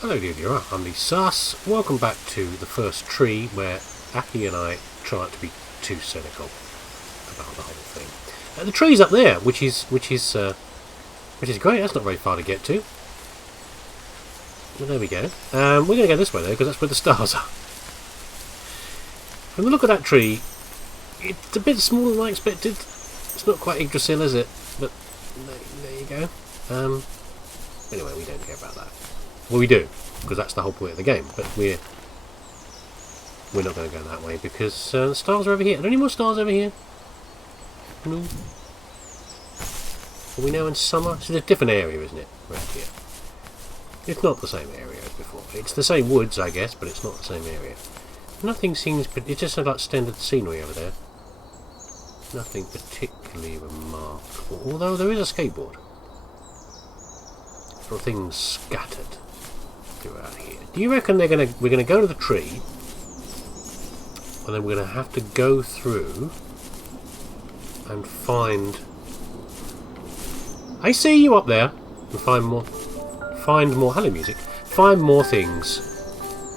Hello dear, I'm leesusss. Welcome back to the first tree where Aki and I try not to be too cynical about the whole thing. The tree's up there, which is great. That's not very far to get to. Well, there we go. We're going to go this way though, because that's where the stars are. From the look of that tree, it's a bit smaller than I expected. It's not quite Yggdrasil, is it? But there you go. Anyway, we don't care about that. Well, we do, because that's the whole point of the game. But we're not going to go that way because the stars are over here. Are there any more stars over here? No. Are we now in summer? It's a different area, isn't it? Right here. It's not the same area as before. It's the same woods, I guess, but it's not the same area. Nothing seems... It's just like standard scenery over there. Nothing particularly remarkable. Although there is a skateboard. Little things scattered throughout here. Do you reckon we're gonna go to the tree, and then we're gonna have to go through and find... I see you up there. And find more. Hello, music. Find more things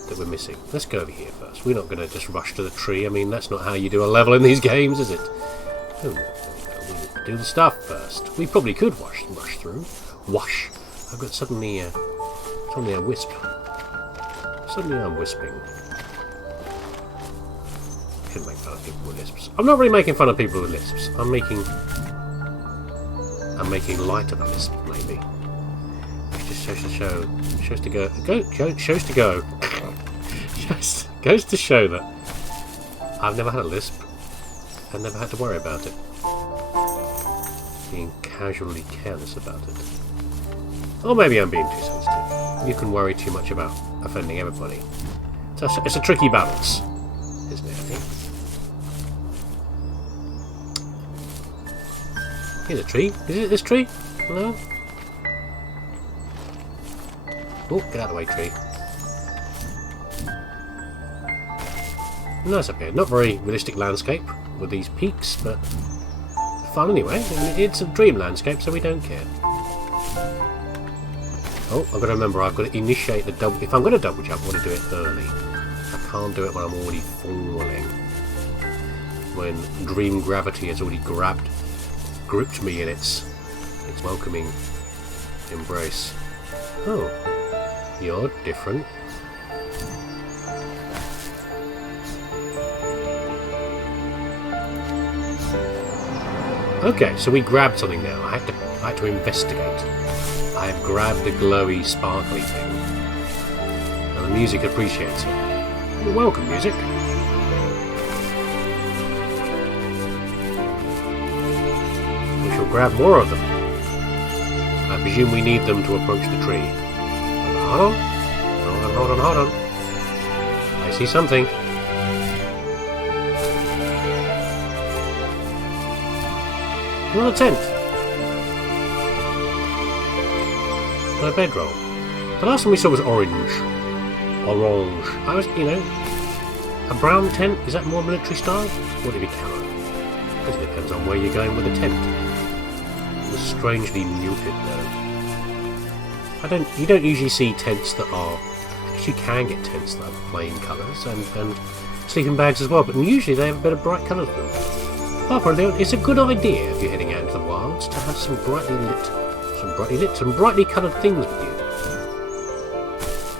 that we're missing. Let's go over here first. We're not going to just rush to the tree. I mean, that's not how you do a level in these games, is it? Oh, no. We need to do the stuff first. We probably could rush through. Wash. I've got suddenly a wisp. Suddenly I'm wisping. Shouldn't make fun of people with lisps. I'm not really making fun of people with lisps. I'm making light of a lisp, maybe. Which just goes to show that I've never had a lisp and never had to worry about it. Being casually careless about it. Or maybe I'm being too sensitive. You can worry too much about offending everybody. So it's a tricky balance, isn't it, I think? Here's a tree. Is it this tree? No? Oh, get out of the way, tree. Nice up here. Not very realistic landscape with these peaks, but fun anyway. I mean, it's a dream landscape, so we don't care. Oh, I've got to remember, I've got to initiate the double... If I'm going to double jump, I want to do it early. I can't do it when I'm already falling. When dream gravity has already gripped me in its welcoming embrace. Oh, you're different. Okay, so we grabbed something now. I had to investigate. I have grabbed a glowy, sparkly thing, and the music appreciates it. Well, welcome, music. We shall grab more of them. I presume we need them to approach the tree. Hold on. I see something. Not a tent. A bedroll. The last one we saw was orange. I was, a brown tent. Is that more military style? Or would it be camo? I guess it depends on where you're going with the tent. It was strangely muted though. You don't usually see tents that are. You can get tents that are plain colours and sleeping bags as well, but usually they have a bit of bright colours to them. It's a good idea if you're heading out into the wilds to have some brightly coloured things with you.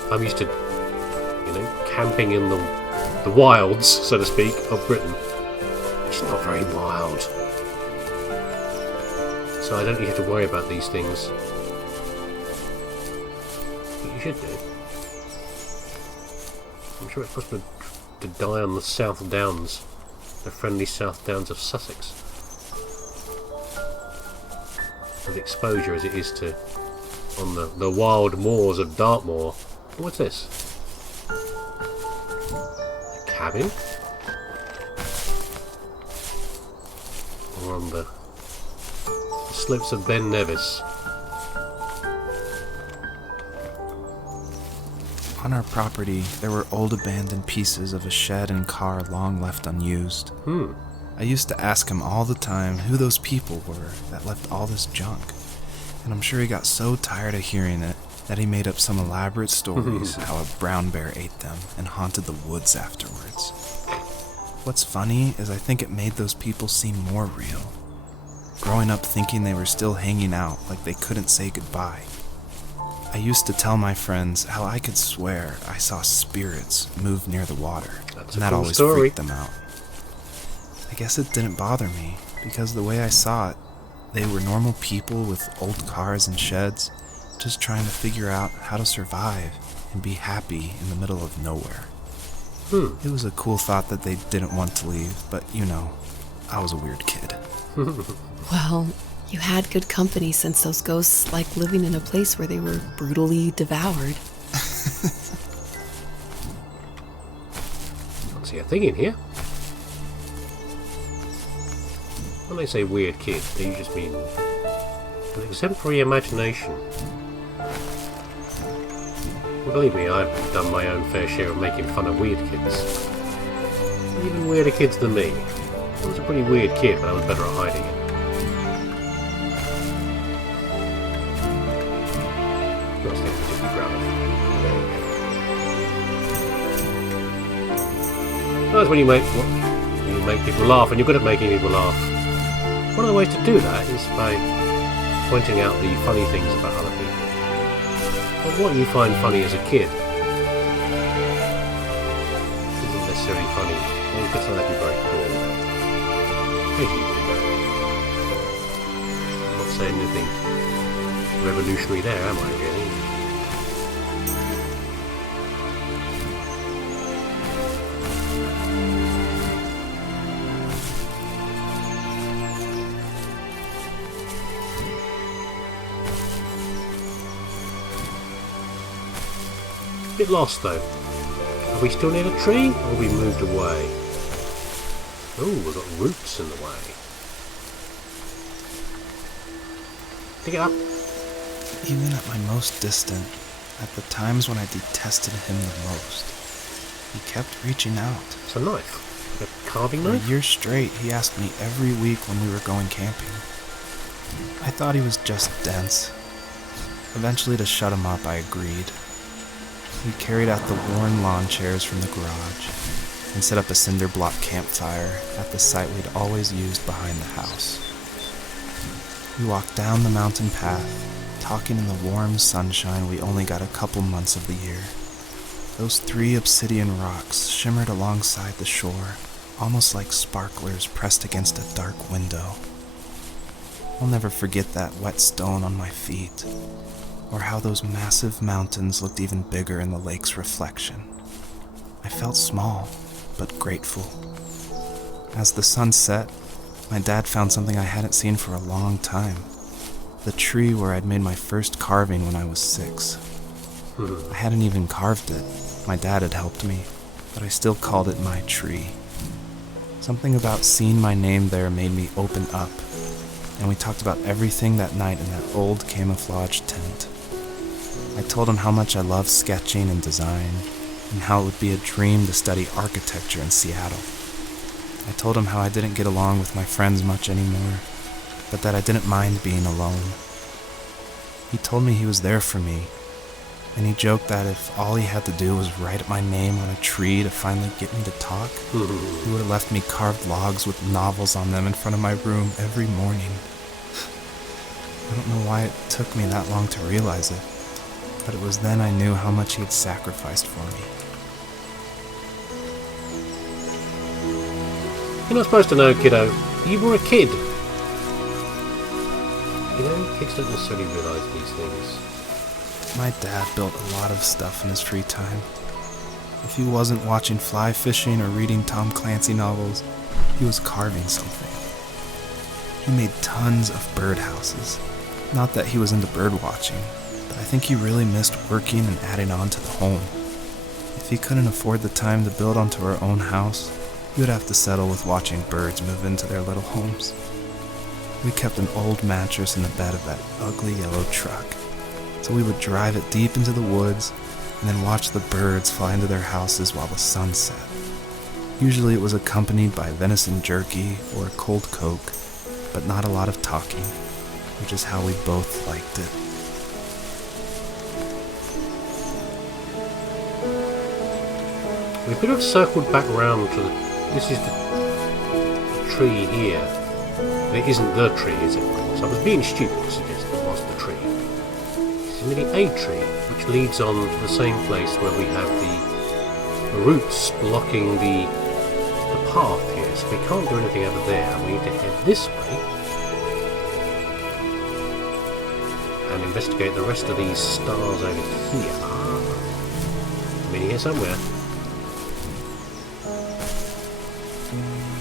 I'm used to, camping in the wilds, so to speak, of Britain, which is not very wild. So I don't have to worry about these things. But you should do. I'm sure it's possible to die on the South Downs, the friendly South Downs of Sussex. With exposure as it is to on the wild moors of Dartmoor. What's this? A cabin? Or on the slopes of Ben Nevis. On our property, there were old abandoned pieces of a shed and car long left unused. I used to ask him all the time who those people were that left all this junk, and I'm sure he got so tired of hearing it that he made up some elaborate stories how a brown bear ate them and haunted the woods afterwards. What's funny is I think it made those people seem more real. Growing up thinking they were still hanging out like they couldn't say goodbye. I used to tell my friends how I could swear I saw spirits move near the water, and that always freaked them out. I guess it didn't bother me, because the way I saw it, they were normal people with old cars and sheds, just trying to figure out how to survive and be happy in the middle of nowhere. It was a cool thought that they didn't want to leave, but I was a weird kid. Well, you had good company since those ghosts like living in a place where they were brutally devoured. Can't see a thing in here. When they say weird kid, do you just mean an exemplary imagination? Well, believe me, I've done my own fair share of making fun of weird kids. Even weirder kids than me. I was a pretty weird kid, but I was better at hiding it. Not staying particularly proud of. That's when you make people laugh, and you're good at making people laugh. One of the ways to do that is by pointing out the funny things about other people. But what you find funny as a kid isn't necessarily funny. Or you could sometimes be very cool. Occasionally do that. I'm not saying anything revolutionary there, am I, really? Bit lost though. Are we still near the tree, or have we moved away? Oh, we've got roots in the way. Dig it up. Even at my most distant, at the times when I detested him the most, he kept reaching out. It's a knife. A carving For knife? a year straight, he asked me every week when we were going camping. I thought he was just dense. Eventually, to shut him up, I agreed. We carried out the worn lawn chairs from the garage and set up a cinder block campfire at the site we'd always used behind the house. We walked down the mountain path, talking in the warm sunshine we only got a couple months of the year. Those 3 obsidian rocks shimmered alongside the shore, almost like sparklers pressed against a dark window. I'll never forget that wet stone on my feet, or how those massive mountains looked even bigger in the lake's reflection. I felt small, but grateful. As the sun set, my dad found something I hadn't seen for a long time. The tree where I'd made my first carving when I was 6. I hadn't even carved it. My dad had helped me, but I still called it my tree. Something about seeing my name there made me open up, and we talked about everything that night in that old camouflage tent. I told him how much I loved sketching and design, and how it would be a dream to study architecture in Seattle. I told him how I didn't get along with my friends much anymore, but that I didn't mind being alone. He told me he was there for me, and he joked that if all he had to do was write my name on a tree to finally get me to talk, he would have left me carved logs with novels on them in front of my room every morning. I don't know why it took me that long to realize it, but it was then I knew how much he had sacrificed for me. You're not supposed to know, kiddo. You were a kid. Kids don't necessarily realise these things. My dad built a lot of stuff in his free time. If he wasn't watching fly fishing or reading Tom Clancy novels, he was carving something. He made tons of birdhouses. Not that he was into bird watching, but I think he really missed working and adding on to the home. If he couldn't afford the time to build onto our own house, he would have to settle with watching birds move into their little homes. We kept an old mattress in the bed of that ugly yellow truck, so we would drive it deep into the woods and then watch the birds fly into their houses while the sun set. Usually it was accompanied by venison jerky or a cold Coke, but not a lot of talking, which is how we both liked it. We could have circled back round to this is the tree here. It isn't the tree, is it? So I was being stupid to suggest it was the tree. This is merely a tree, which leads on to the same place where we have the roots blocking the path here. So we can't do anything over there. We need to head this way and investigate the rest of these stars over here. I'm in here somewhere.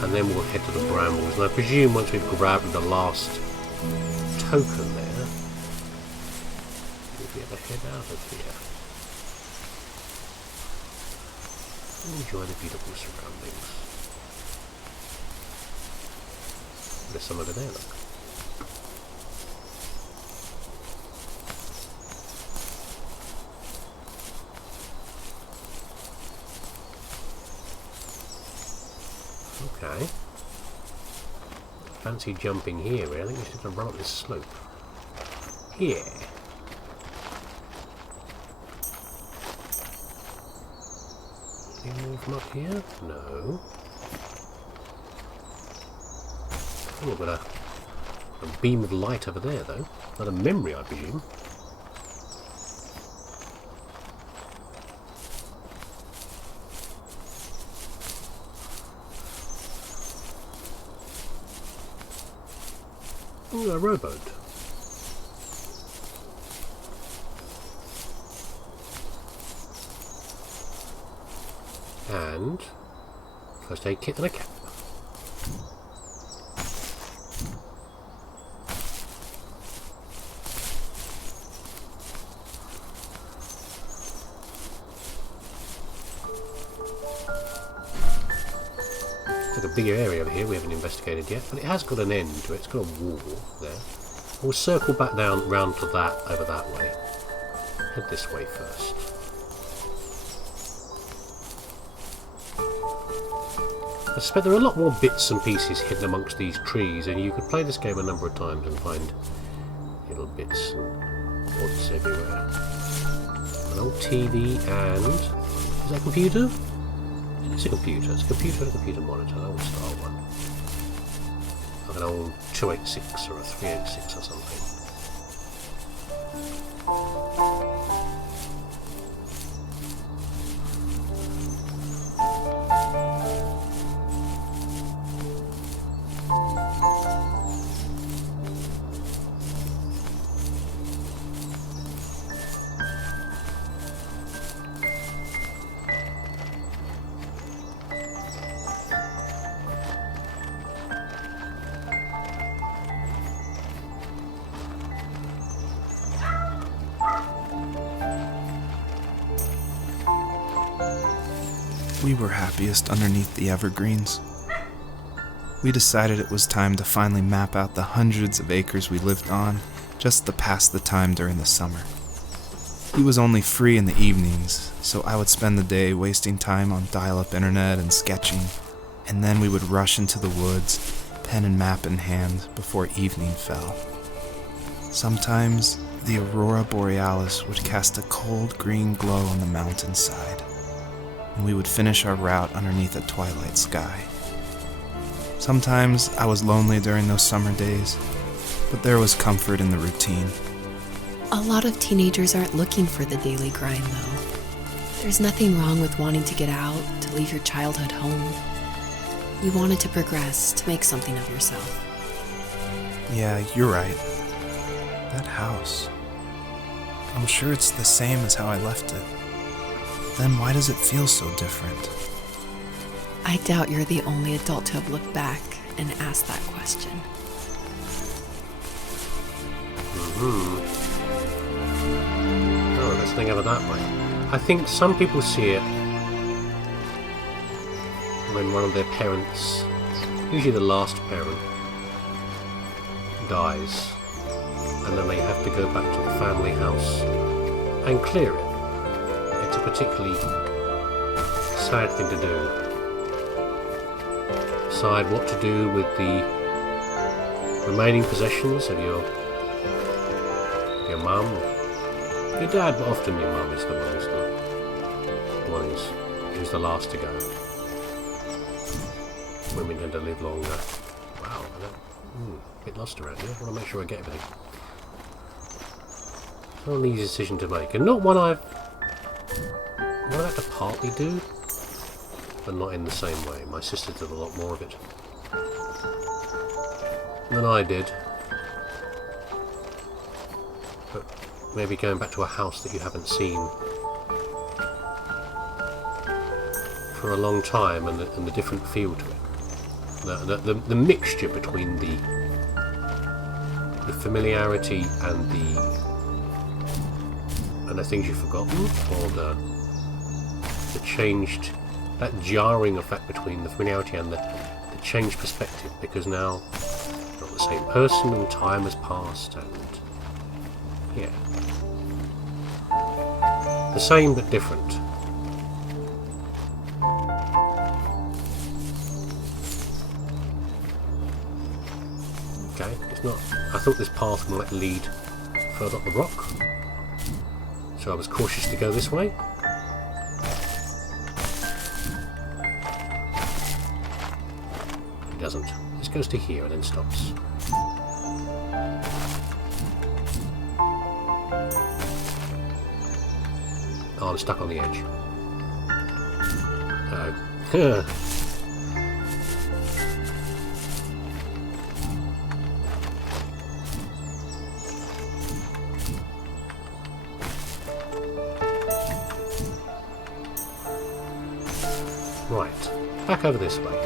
And then we'll head to the brambles. And I presume once we've grabbed the last token there, we'll be able to head out of here. Enjoy the beautiful surroundings. There's some over there, look. Okay. Fancy jumping here, really. I think we should have run up this slope. Here. Any more from up here? No. Oh, we've got a beam of light over there, though. Not a memory, I presume. Ooh, a rowboat. And first aid kit and a cap. It's like a bigger area over here we haven't investigated yet, but it has got an end to it. It's got a wall there. We'll circle back down round to that over that way. Head this way first. I suspect there are a lot more bits and pieces hidden amongst these trees, and you could play this game a number of times and find little bits and odds everywhere. An old TV and... is that a computer? It's a computer. It's a computer and a computer monitor, an old style one. Like an old 286 or a 386 or something. We were happiest underneath the evergreens. We decided it was time to finally map out the hundreds of acres we lived on, just to pass the time during the summer. He was only free in the evenings, so I would spend the day wasting time on dial-up internet and sketching, and then we would rush into the woods, pen and map in hand, before evening fell. Sometimes, the aurora borealis would cast a cold green glow on the mountainside, and we would finish our route underneath a twilight sky. Sometimes I was lonely during those summer days, but there was comfort in the routine. A lot of teenagers aren't looking for the daily grind, though. There's nothing wrong with wanting to get out, to leave your childhood home. You wanted to progress, to make something of yourself. Yeah, you're right. That house. I'm sure it's the same as how I left it. Then why does it feel so different? I doubt you're the only adult to have looked back and asked that question. Oh, let's think of it that way. I think some people see it when one of their parents, usually the last parent, dies, and then they have to go back to the family house and clear it. It's a particularly sad thing to do. Decide what to do with the remaining possessions of your mum, your dad, but often your mum is the one who's who's the last to go. Women tend to live longer. Wow, a bit lost around here. I want to make sure I get everything. It's not an easy decision to make, and not one I've had to partly do, but not in the same way. My sister did a lot more of it than I did. But maybe going back to a house that you haven't seen for a long time, and the different feel to it, the mixture between the familiarity and the things you've forgotten, or the changed, that jarring effect between the familiarity and the changed perspective, because now you're not the same person and time has passed, and yeah, the same but different. Okay, it's not. I thought this path might lead further up the rock, so I was cautious to go this way. It doesn't. This goes to here and then stops. Oh, I'm stuck on the edge. Uh-oh. Right, back over this way.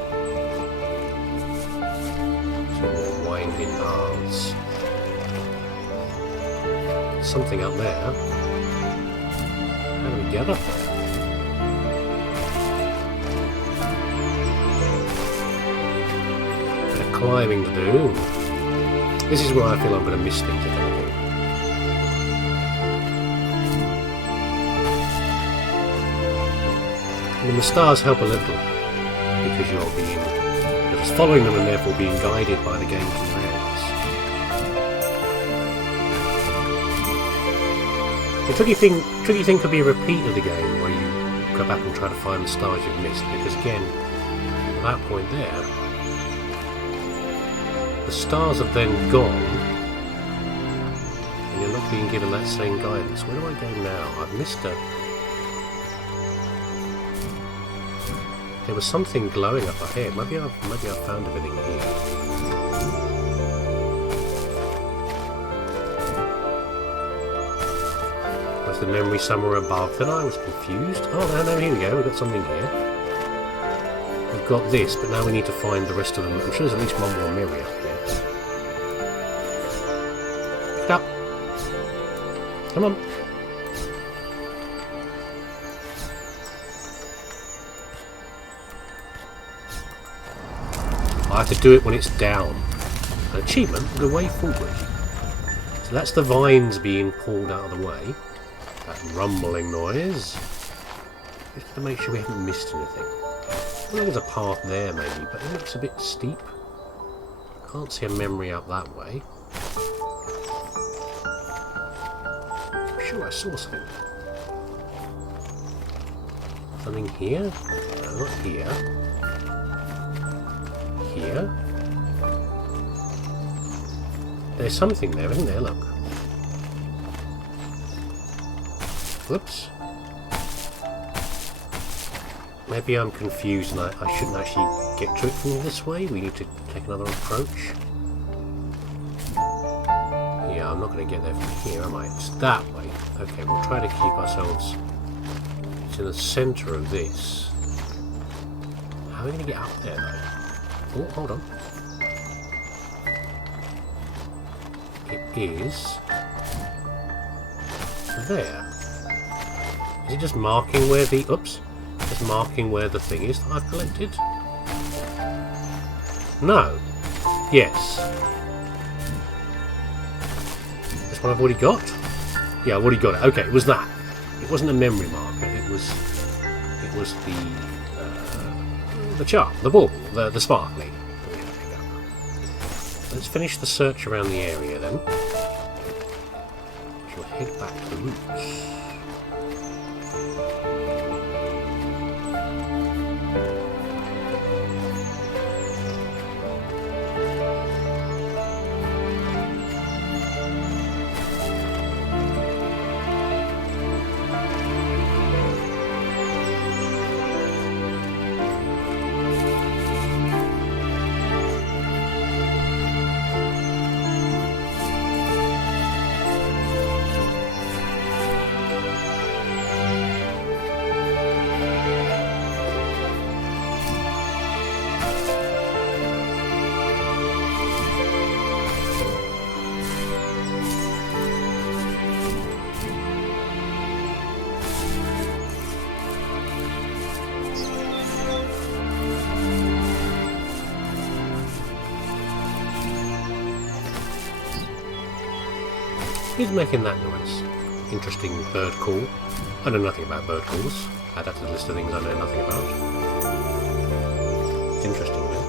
Some more winding paths. Something up there. How do we get up there? Bit of climbing to do. This is where I feel I'm going to miss things, if anything. I mean, the stars help a little, because you're just following them and therefore being guided by the game's awareness. The tricky thing could be a repeat of the game, where you go back and try to find the stars you've missed, because again, at that point there, the stars have then gone, and you're not being given that same guidance. Where do I go now? I've missed a... There was something glowing up ahead. Maybe I've found everything here. Was the memory somewhere above? Then I was confused. Oh no, here we go. We've got something here. We've got this, but now we need to find the rest of them. I'm sure there's at least one more mirror up here. Stop. Come on. I have to do it when it's down. An achievement, the way forward. So that's the vines being pulled out of the way. That rumbling noise. Just to make sure we haven't missed anything. I think there's a path there maybe, but it looks a bit steep. Can't see a memory up that way. I'm sure I saw something. Something here? No, not here. Here. There's something there, isn't there? Look. Whoops. Maybe I'm confused and I shouldn't actually get to it from this way. We need to take another approach. Yeah, I'm not going to get there from here, am I? It's that way. Okay, we'll try to keep ourselves to the centre of this. How are we going to get up there, though? Oh, hold on. It is there. Is it just marking where the... Oops. Just marking where the thing is that I've collected? No. Yes. This one I've already got? Yeah, I've already got it. Okay, it was that. It wasn't a memory marker. It was the charm, the bauble, the sparkly. Let's finish the search around the area then. We'll head back to the roots. Who's making that noise? Interesting bird call. I know nothing about bird calls. Add that to the list of things I know nothing about. It's interesting, though.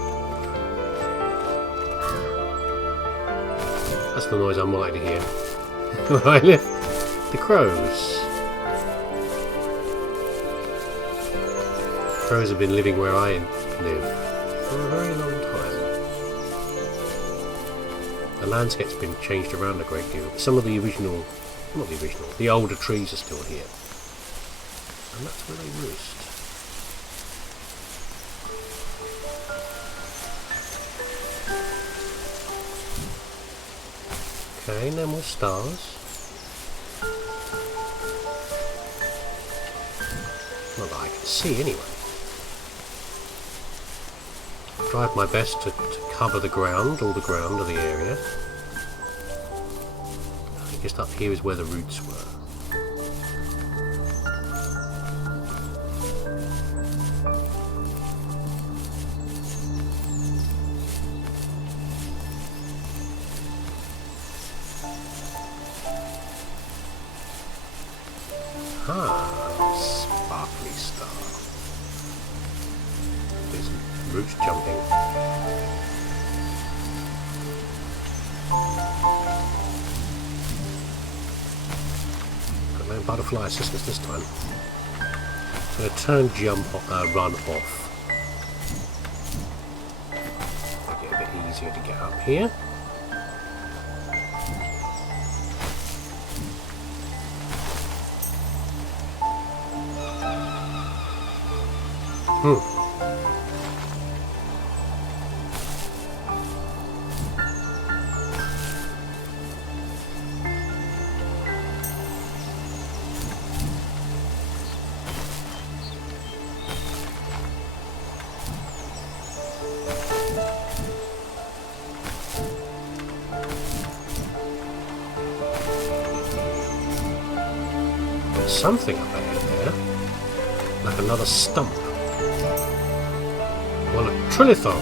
That's the noise I'm more likely to hear where I live. The crows. Crows have been living where I live for a very long time. The landscape's been changed around a great deal, but some of the original, not the original, the older trees are still here. And that's where they roost. Okay, no more stars. Not that I can see anyway. Tried my best to cover the ground, all the ground of the area. I think just up here is where the roots were. Sparkly star. There's roots jumping. Got no butterfly assistance this time. I'm going to turn run off. Make it a bit easier to get up here. Something up ahead there, like another stump. Well, a trilithon.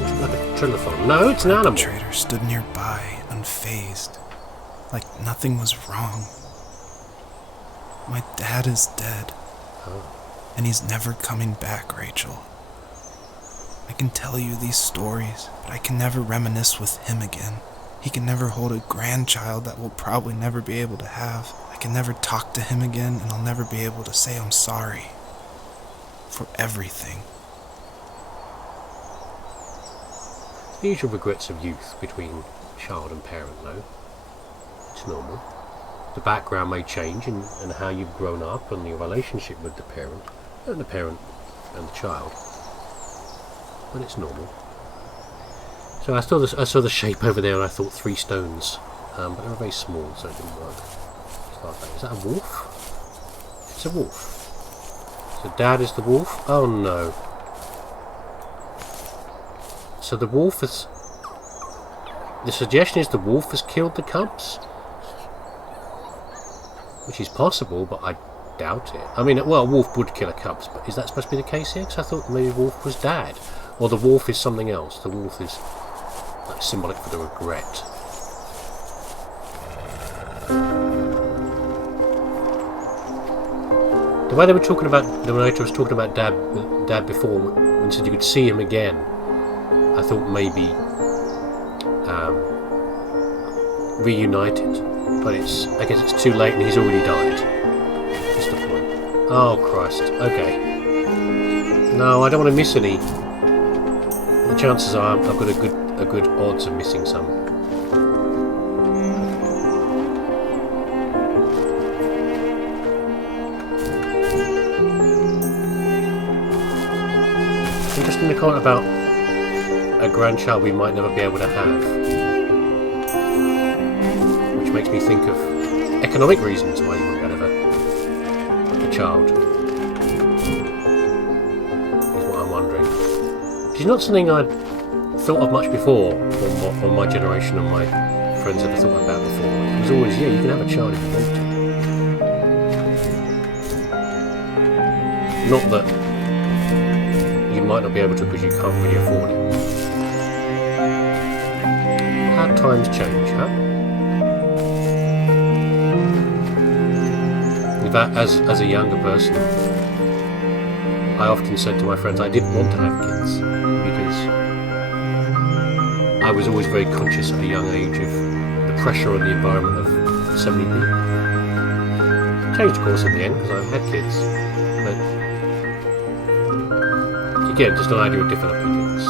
Looks like a trilithon. No, it's an animal. The trader stood nearby, unfazed, like nothing was wrong. My dad is dead, and he's never coming back, Rachel. I can tell you these stories, but I can never reminisce with him again. He can never hold a grandchild that we'll probably never be able to have. I can never talk to him again, and I'll never be able to say I'm sorry for everything. The usual regrets of youth between child and parent, though. It's normal. The background may change and how you've grown up and your relationship with the parent and the child. But it's normal. So I saw the shape over there and I thought 3 stones. But they were very small, so it didn't work. Is that a wolf? It's a wolf. So Dad is the wolf? Oh no. So the wolf has... The suggestion is the wolf has killed the cubs? Which is possible, but I doubt it. I mean, well, a wolf would kill a cubs, but is that supposed to be the case here? Because I thought maybe wolf was Dad. Or the wolf is something else. The wolf is like symbolic for the regret. The way they were talking about, the narrator was talking about Dad before, when he said you could see him again, I thought maybe reunited, but I guess it's too late and he's already died. That's the point. Oh Christ, okay. No, I don't want to miss any. The chances are I've got a good odds of missing some. Interesting to comment about a grandchild we might never be able to have, which makes me think of economic reasons why you won't be able to have a child, is what I'm wondering. It's not something I'd thought of much before, or my generation and my friends ever thought about before. It was always, yeah, you can have a child if you want to. Not that you might not be able to because you can't really afford it. How times change, huh? that as a younger person, I often said to my friends I didn't want to have kids because I was always very conscious at a young age of the pressure on the environment of so many people. Changed, of course, in the end because I've had kids, but again, just an idea of different opinions.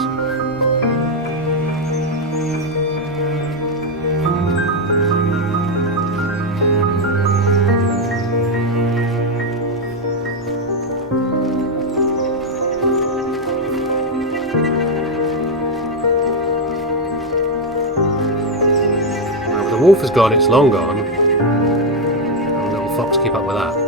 The wolf is gone, it's long gone. And little fox keep up with that.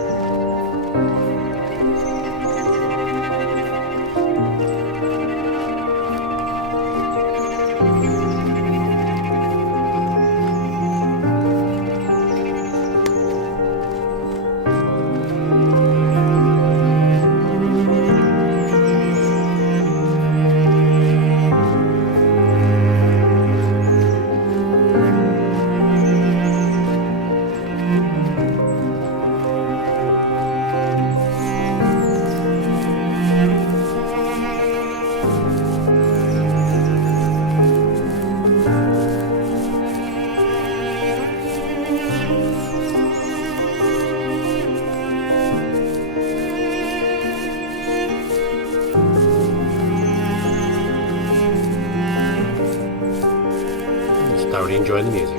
Thoroughly enjoying the music.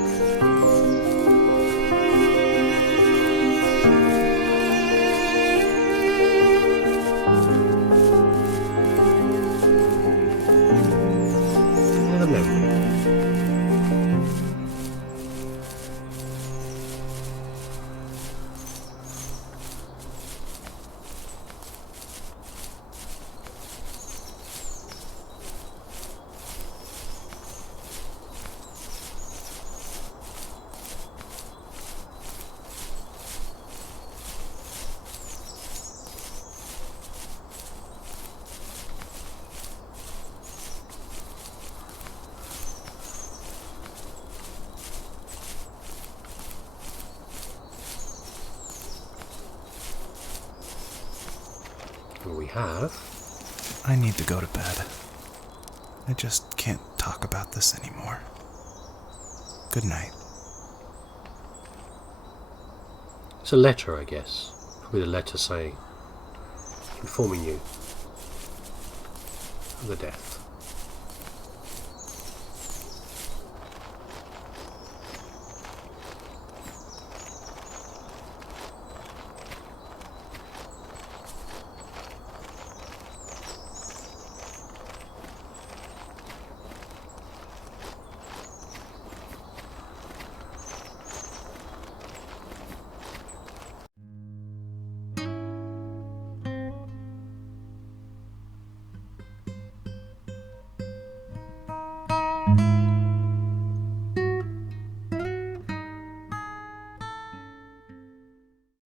We have. I need to go to bed. I just can't talk about this anymore. Good night. It's a letter, I guess. Probably the letter saying, informing you of the death.